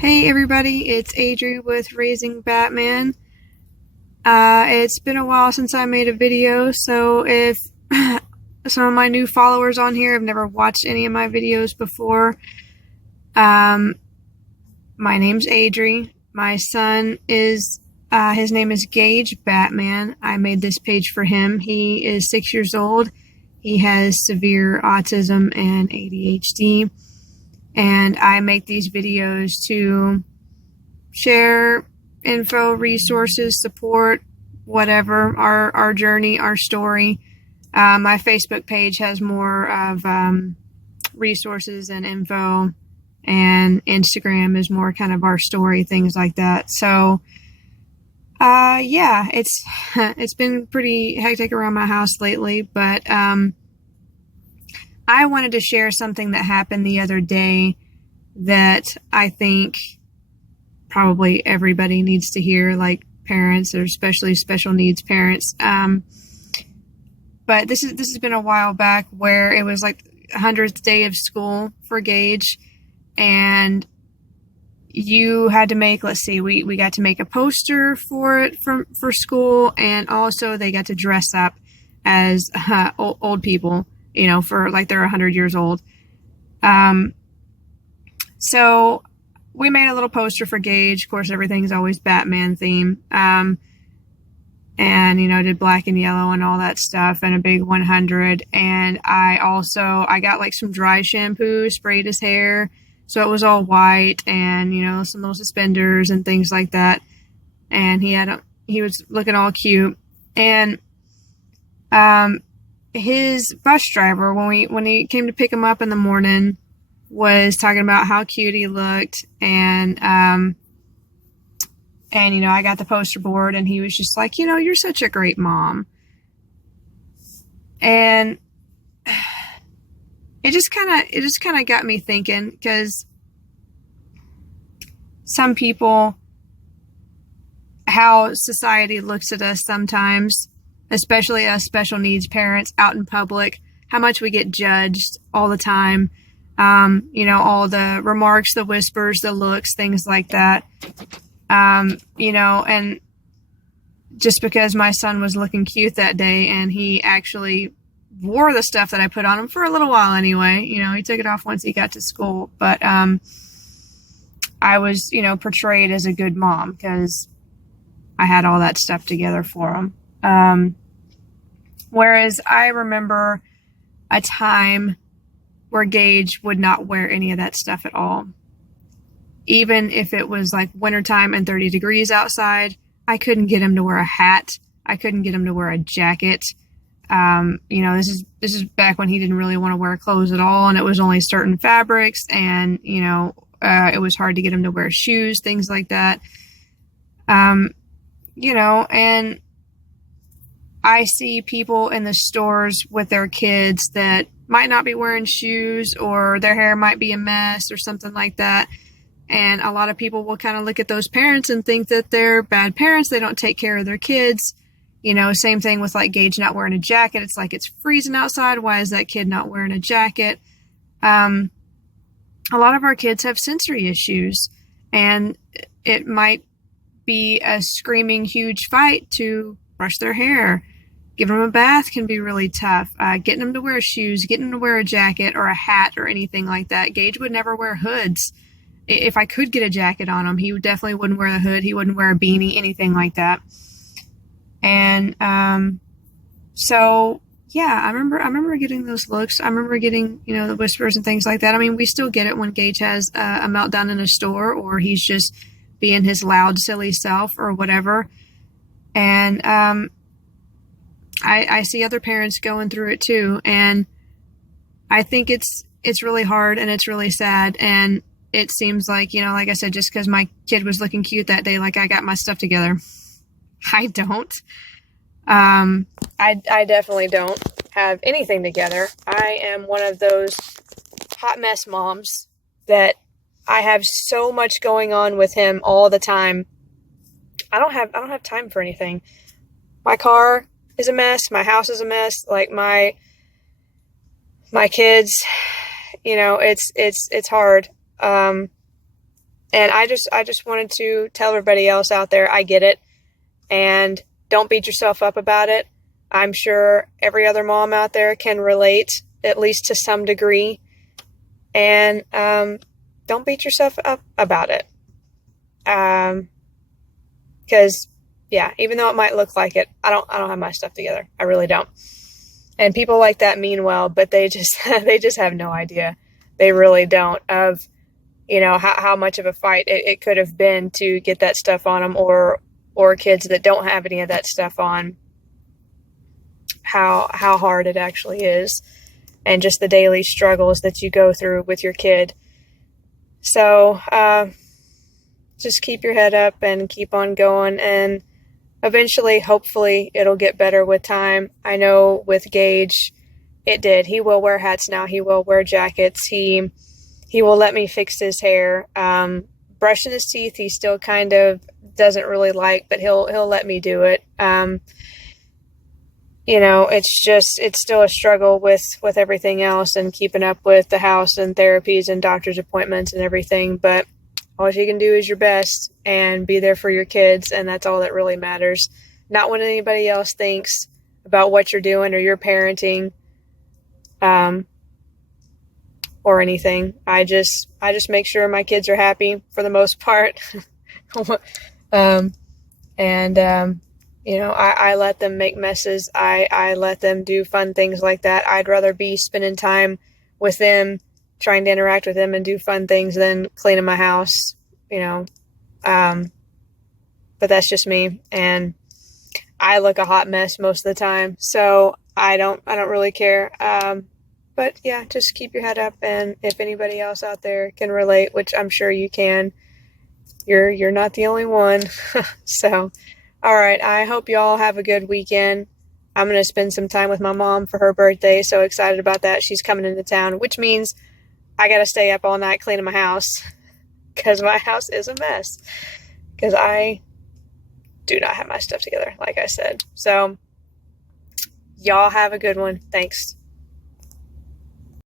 Hey everybody, it's Adri with Raising Batman. It's been a while since I made a video, so if some of my new followers on here have never watched any of my videos before, um, my name's Adri. My son is, his name is Gage Batman. I made this page for him. He is 6 years old. He has severe autism and ADHD. And I make these videos to share info, resources, support, whatever, our journey, our story. My Facebook page has more of resources and info, and Instagram is more kind of our story, things like that. So, yeah, it's been pretty hectic around my house lately, but I wanted to share something that happened the other day that I think probably everybody needs to hear, like parents, or especially special needs parents. But this has been a while back, where it was like 100th day of school for Gage, and you had to make, let's see, we got to make a poster for it for school, and also they got to dress up as old people, you know, for like they're 100 years old. So we made a little poster for Gage. Of course, everything's always Batman theme. And, you know, did black and yellow and all that stuff, and a big 100. And I got like some dry shampoo, sprayed his hair, so it was all white, and, you know, some little suspenders and things like that. And he was looking all cute. And, his bus driver, when he came to pick him up in the morning, was talking about how cute he looked, and you know, I got the poster board, and he was just like, you know, you're such a great mom. And it just kind of got me thinking, because some people, how society looks at us sometimes, especially us special needs parents out in public, how much we get judged all the time. You know, all the remarks, the whispers, the looks, things like that. You know, and just because my son was looking cute that day, and he actually wore the stuff that I put on him for a little while anyway, you know, he took it off once he got to school, but I was, you know, portrayed as a good mom because I had all that stuff together for him. Whereas I remember a time where Gage would not wear any of that stuff at all. Even if it was like wintertime and 30 degrees outside, I couldn't get him to wear a hat. I couldn't get him to wear a jacket. You know, this is back when he didn't really want to wear clothes at all, and it was only certain fabrics, and, you know, it was hard to get him to wear shoes, things like that. You know, and I see people in the stores with their kids that might not be wearing shoes, or their hair might be a mess or something like that. And a lot of people will kind of look at those parents and think that they're bad parents. They don't take care of their kids. You know, same thing with like Gage not wearing a jacket. It's like, it's freezing outside. Why is that kid not wearing a jacket? A lot of our kids have sensory issues, and it might be a screaming huge fight to brush their hair. Giving them a bath can be really tough. Getting them to wear shoes, getting them to wear a jacket or a hat or anything like that. Gage would never wear hoods. If I could get a jacket on him, he definitely wouldn't wear a hood. He wouldn't wear a beanie, anything like that. And so yeah, I remember getting those looks. I remember getting, you know, the whispers and things like that. I mean, we still get it when Gage has a meltdown in a store, or he's just being his loud, silly self or whatever. And I see other parents going through it too, and I think it's really hard, and it's really sad, and it seems like, you know, like I said, just because my kid was looking cute that day, like I got my stuff together. I don't. I definitely don't have anything together. I am one of those hot mess moms that I have so much going on with him all the time. I don't have time for anything. My car is a mess. My house is a mess. Like my kids, you know, it's hard. And I just wanted to tell everybody else out there, I get it. And don't beat yourself up about it. I'm sure every other mom out there can relate, at least to some degree. And don't beat yourself up about it. Because, yeah, even though it might look like it, I don't have my stuff together. I really don't. And people like that mean well, but they just have no idea. They really don't, of, how much of a fight it could have been to get that stuff on them, or kids that don't have any of that stuff on, how hard it actually is, and just the daily struggles that you go through with your kid. So just keep your head up and keep on going, and eventually, hopefully, it'll get better with time. I know with Gage, it did. He will wear hats now. He will wear jackets. He will let me fix his hair. Brushing his teeth, he still kind of doesn't really like, but he'll let me do it. It's still a struggle with everything else and keeping up with the house and therapies and doctor's appointments and everything. But all you can do is your best and be there for your kids, and that's all that really matters. Not what anybody else thinks about what you're doing or your parenting, or anything. I just make sure my kids are happy for the most part. I let them make messes. I let them do fun things like that. I'd rather be spending time with them, trying to interact with them and do fun things than cleaning my house, but that's just me. And I look a hot mess most of the time, so I don't really care. But yeah, just keep your head up. And if anybody else out there can relate, which I'm sure you can, you're not the only one. So, all right. I hope y'all have a good weekend. I'm going to spend some time with my mom for her birthday. So excited about that. She's coming into town, which means I got to stay up all night cleaning my house, because my house is a mess, because I do not have my stuff together, like I said. So y'all have a good one. Thanks.